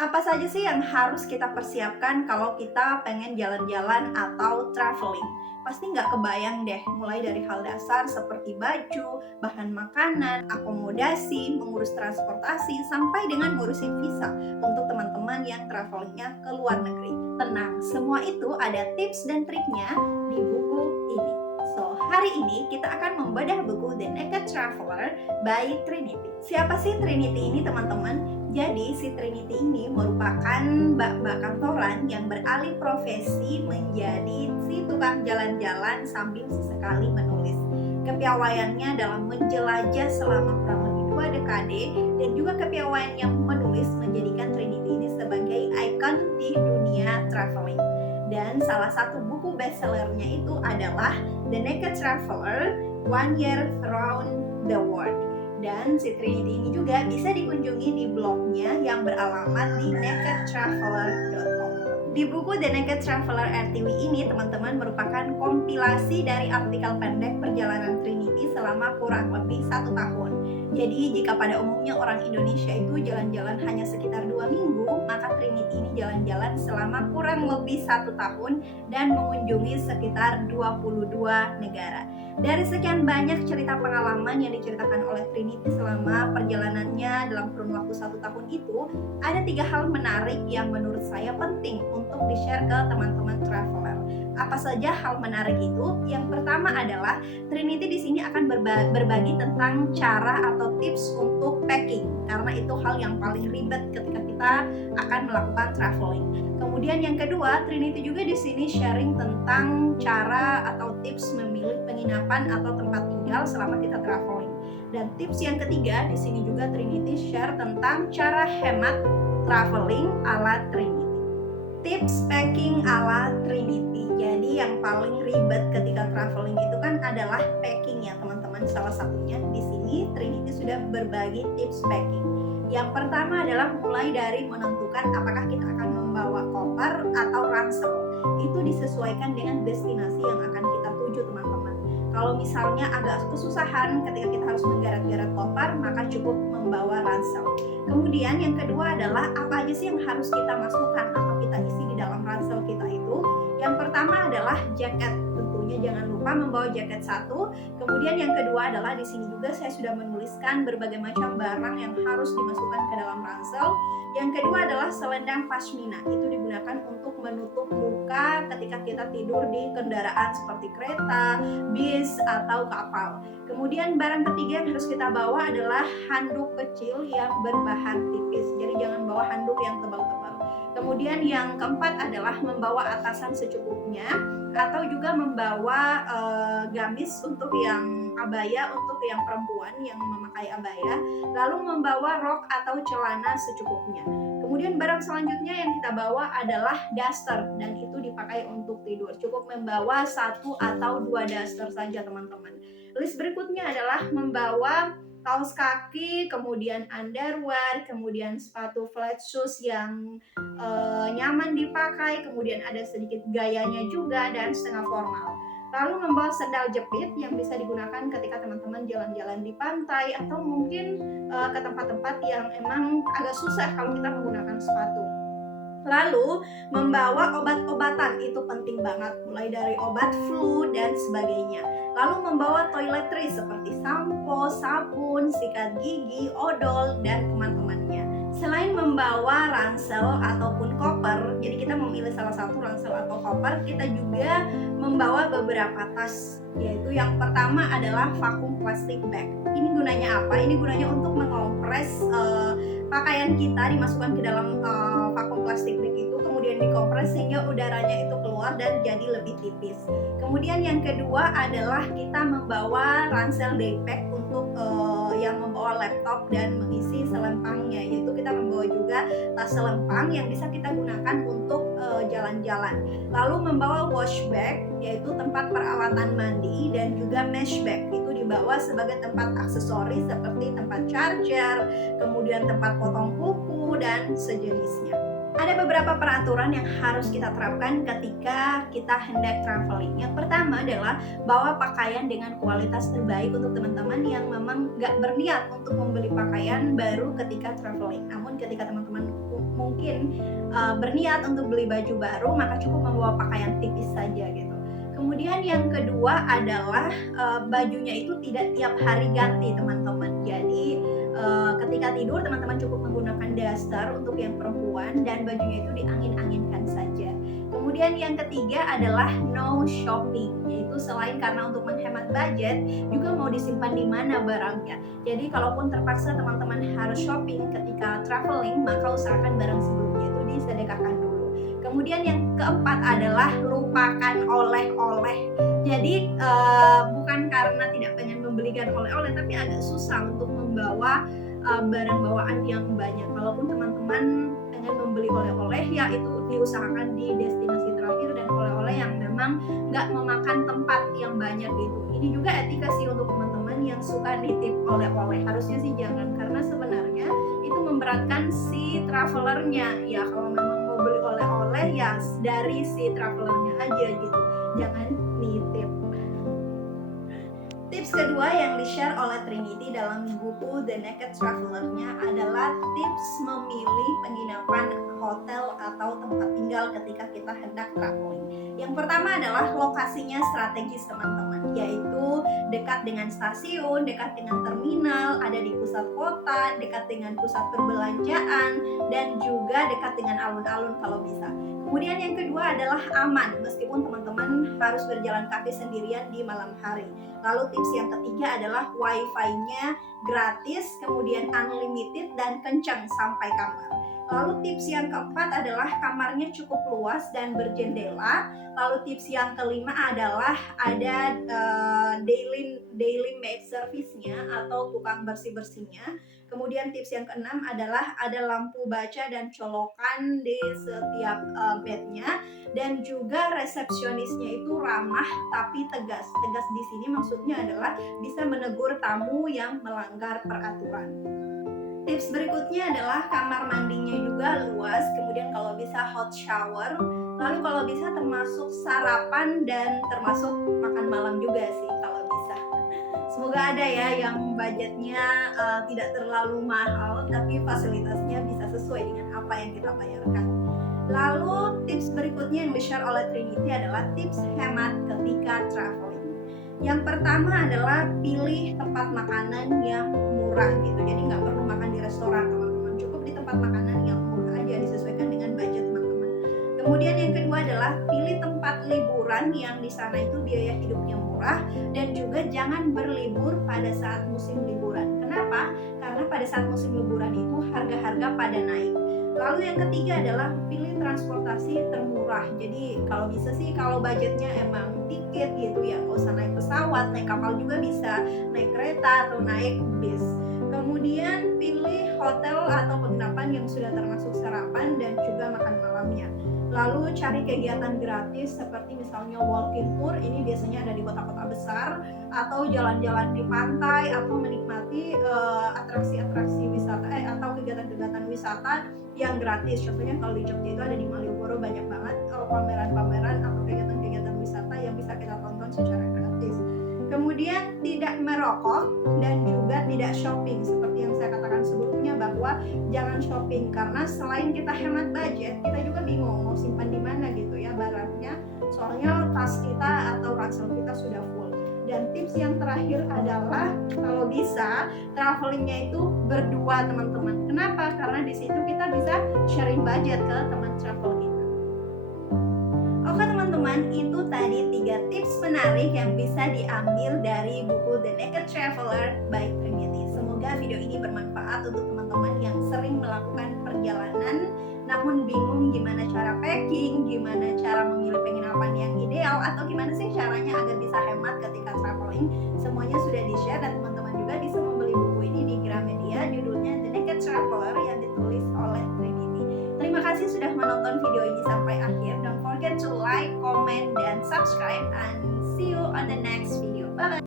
Apa saja sih yang harus kita persiapkan kalau kita pengen jalan-jalan atau traveling? Pasti nggak kebayang deh, mulai dari hal dasar seperti baju, bahan makanan, akomodasi, mengurus transportasi, sampai dengan ngurusin visa untuk teman-teman yang travelingnya ke luar negeri. Tenang, semua itu ada tips dan triknya di buku ini. So, hari ini kita akan membedah buku The Naked Traveler by Trinity. Siapa sih Trinity ini, teman-teman? Jadi si Trinity ini merupakan mbak-mbak kantoran yang beralih profesi menjadi si tukang jalan-jalan sambil sesekali menulis. Kepiawaiannya dalam menjelajah selama kurang lebih 2 dekade dan juga kepiawaiannya menulis menjadikan Trinity ini sebagai ikon di dunia traveling. Dan salah satu buku bestsellernya itu adalah The Naked Traveler, One Year Around the World. Dan si Trinity ini juga bisa dikunjungi di blognya yang beralamat di nakedtraveler.com. Di buku The Naked Traveler RTW ini, teman-teman, merupakan kompilasi dari artikel pendek perjalanan Trinity selama kurang lebih 1 tahun. Jadi jika pada umumnya orang Indonesia itu jalan-jalan hanya sekitar 2 minggu, maka Trinity ini jalan-jalan selama kurang lebih 1 tahun dan mengunjungi sekitar 22 negara. Dari sekian banyak cerita pengalaman yang diceritakan oleh Trinity selama perjalanannya dalam kurun waktu 1 tahun itu, ada 3 hal menarik yang menurut saya penting untuk di-share ke teman-teman traveler. Apa saja hal menarik itu? Yang pertama adalah Trinity di sini akan berbagi tentang cara atau tips untuk packing, karena itu hal yang paling ribet ketika kita akan melakukan traveling. Kemudian yang kedua, Trinity juga di sini sharing tentang cara atau tips memilih penginapan atau tempat tinggal selama kita traveling. Dan tips yang ketiga, di sini juga Trinity share tentang cara hemat traveling ala Trinity. Tips packing ala Trinity. Jadi yang paling ribet ketika traveling itu kan adalah packing ya, teman-teman. Salah satunya di sini Trinity sudah berbagi tips packing. Yang pertama adalah mulai dari menentukan apakah kita akan membawa koper atau ransel. Itu disesuaikan dengan destinasi yang akan kita tuju, teman-teman. Kalau misalnya agak kesusahan ketika kita harus menggeret-geret koper, maka cukup membawa ransel. Kemudian yang kedua adalah apa aja sih yang harus kita masukkan atau kita isi di dalam ransel kita itu. Yang pertama adalah jaket. Tentunya jangan lupa membawa jaket 1. Kemudian yang kedua adalah di sini juga saya sudah menuliskan berbagai macam barang yang harus dimasukkan ke dalam ransel. Yang kedua adalah selendang pashmina. Itu digunakan untuk menutup muka ketika kita tidur di kendaraan seperti kereta, bis, atau kapal. Kemudian barang ketiga yang harus kita bawa adalah handuk kecil yang berbahan tipis. Jadi jangan bawa handuk yang tebal-tebal. Kemudian yang keempat adalah membawa atasan secukupnya, atau juga membawa gamis untuk yang abaya, untuk yang perempuan yang memakai abaya, lalu membawa rok atau celana secukupnya. Kemudian barang selanjutnya yang kita bawa adalah daster, dan itu dipakai untuk tidur. Cukup membawa 1 atau 2 daster saja, teman-teman. List berikutnya adalah membawa kaos kaki, kemudian underwear, kemudian sepatu flat shoes yang nyaman dipakai, kemudian ada sedikit gayanya juga dan setengah formal. Lalu membawa sendal jepit yang bisa digunakan ketika teman-teman jalan-jalan di pantai atau mungkin ke tempat-tempat yang emang agak susah kalau kita menggunakan sepatu. Lalu membawa obat-obatan, itu penting banget, mulai dari obat flu dan sebagainya. Lalu membawa toiletries seperti sampo, sabun, sikat gigi, odol, dan teman-temannya. Selain membawa ransel ataupun koper, jadi kita memilih salah satu ransel atau koper, kita juga membawa beberapa tas, yaitu yang pertama adalah vakum plastic bag. Ini gunanya apa? Ini gunanya untuk mengompres pakaian kita, dimasukkan ke dalam vakum plastik bag itu, kemudian dikompres sehingga udaranya itu keluar dan jadi lebih tipis. Kemudian yang kedua adalah kita membawa ransel daypack untuk yang membawa laptop dan mengisi selempangnya, yaitu kita membawa juga tas selempang yang bisa kita gunakan untuk jalan-jalan. Lalu membawa wash bag, yaitu tempat peralatan mandi, dan juga mesh bag, itu dibawa sebagai tempat aksesoris seperti tempat charger, kemudian tempat potong kuku, dan sejenisnya. Ada beberapa peraturan yang harus kita terapkan ketika kita hendak traveling. Yang pertama adalah bawa pakaian dengan kualitas terbaik untuk teman-teman yang memang gak berniat untuk membeli pakaian baru ketika traveling. Namun ketika teman-teman mungkin berniat untuk beli baju baru, maka cukup membawa pakaian tipis saja gitu. Kemudian yang kedua adalah bajunya itu tidak tiap hari ganti teman-teman. Jadi ketika tidur teman-teman cukup menggunakan daster untuk yang perempuan dan bajunya itu diangin-anginkan saja. Kemudian yang ketiga adalah no shopping, yaitu selain karena untuk menghemat budget, juga mau disimpan di mana barangnya. Jadi kalaupun terpaksa teman-teman harus shopping ketika traveling, maka usahakan barang sebelumnya itu disedekahkan dulu. Kemudian yang keempat adalah lupakan oleh-oleh. Jadi bukan karena tidak pengen membelikan oleh-oleh, tapi agak susah untuk membawa barang bawaan yang banyak. Kalaupun teman-teman pengen membeli oleh-oleh, ya itu diusahakan di destinasi terakhir dan oleh-oleh yang memang nggak memakan tempat yang banyak gitu. Ini juga etika sih untuk teman-teman yang suka nitip oleh-oleh. Harusnya sih jangan, karena sebenarnya itu memberatkan si travelernya. Ya kalau memang mau beli oleh-oleh ya dari si travelernya aja gitu, jangan nitip. Tips kedua yang di-share oleh Trinity dalam buku The Naked Traveler-nya adalah tips memilih penginapan hotel atau tempat tinggal ketika kita hendak traveling. Yang pertama adalah lokasinya strategis teman-teman, yaitu dekat dengan stasiun, dekat dengan terminal, ada di pusat kota, dekat dengan pusat perbelanjaan, dan juga dekat dengan alun-alun kalau bisa. Kemudian yang kedua adalah aman, meskipun teman-teman harus berjalan kaki sendirian di malam hari. Lalu tips yang ketiga adalah wifi-nya gratis, kemudian unlimited dan kencang sampai kamar. Lalu tips yang keempat adalah kamarnya cukup luas dan berjendela. Lalu tips yang kelima adalah ada daily maid service-nya atau tukang bersih-bersihnya. Kemudian tips yang keenam adalah ada lampu baca dan colokan di setiap bednya, dan juga resepsionisnya itu ramah tapi tegas. Tegas di sini maksudnya adalah bisa menegur tamu yang melanggar peraturan. Tips berikutnya adalah kamar mandinya juga luas, kemudian kalau bisa hot shower, lalu kalau bisa termasuk sarapan dan termasuk makan malam juga sih kalau bisa. Semoga ada ya yang budgetnya tidak terlalu mahal tapi fasilitasnya bisa sesuai dengan apa yang kita bayarkan. Lalu tips berikutnya yang di-share oleh Trinity adalah tips hemat ketika traveling. Yang pertama adalah pilih tempat makanan yang murah gitu. Jadi nggak perlu makan di restoran teman-teman, cukup di tempat makanan yang murah aja, disesuaikan dengan budget teman-teman. Kemudian yang kedua adalah pilih tempat liburan yang di sana itu biaya hidupnya murah, dan juga jangan berlibur pada saat musim liburan. Kenapa? Karena pada saat musim liburan itu harga-harga pada naik. Lalu yang ketiga adalah pilih transportasi termurah. Jadi kalau bisa sih, kalau budgetnya emang tiket gitu ya, nggak usah naik pesawat, naik kapal juga bisa, naik kereta atau naik bis. Kemudian pilih hotel atau penginapan yang sudah termasuk sarapan dan juga makan malamnya. Lalu cari kegiatan gratis seperti misalnya walking tour, ini biasanya ada di kota-kota besar, atau jalan-jalan di pantai, atau menikmati atraksi-atraksi wisata atau kegiatan-kegiatan wisata yang gratis. Contohnya kalau di Jogja itu ada di Malioboro banyak banget pameran-pameran atau kegiatan-kegiatan wisata yang bisa kita tonton secara gratis. Kemudian tidak merokok dan juga tidak shopping, seperti yang saya katakan sebelumnya bahwa jangan shopping, karena selain kita hemat budget, kita juga bingung mau simpan di mana gitu ya barangnya, soalnya tas kita atau ransel kita sudah full. Dan tips yang terakhir adalah kalau bisa travelingnya itu berdua teman-teman. Kenapa? Karena di situ kita bisa sharing budget ke teman travel kita. Oke teman-teman, itu tadi 3 tips menarik yang bisa diambil dari buku The Naked Traveler by Trinity. Semoga video ini bermanfaat untuk teman-teman yang sering melakukan perjalanan namun bingung gimana cara packing, gimana cara memilih penginapan yang ideal, atau gimana sih caranya agar bisa hemat ketika traveling. Semuanya sudah di-share dan teman-teman juga bisa membeli buku ini di Gramedia, judulnya The Naked Traveler yang ditulis oleh Trinity. Terima kasih sudah menonton video ini sampai akhir. Don't forget to like, comment, dan subscribe, and see you on the next video. Bye bye.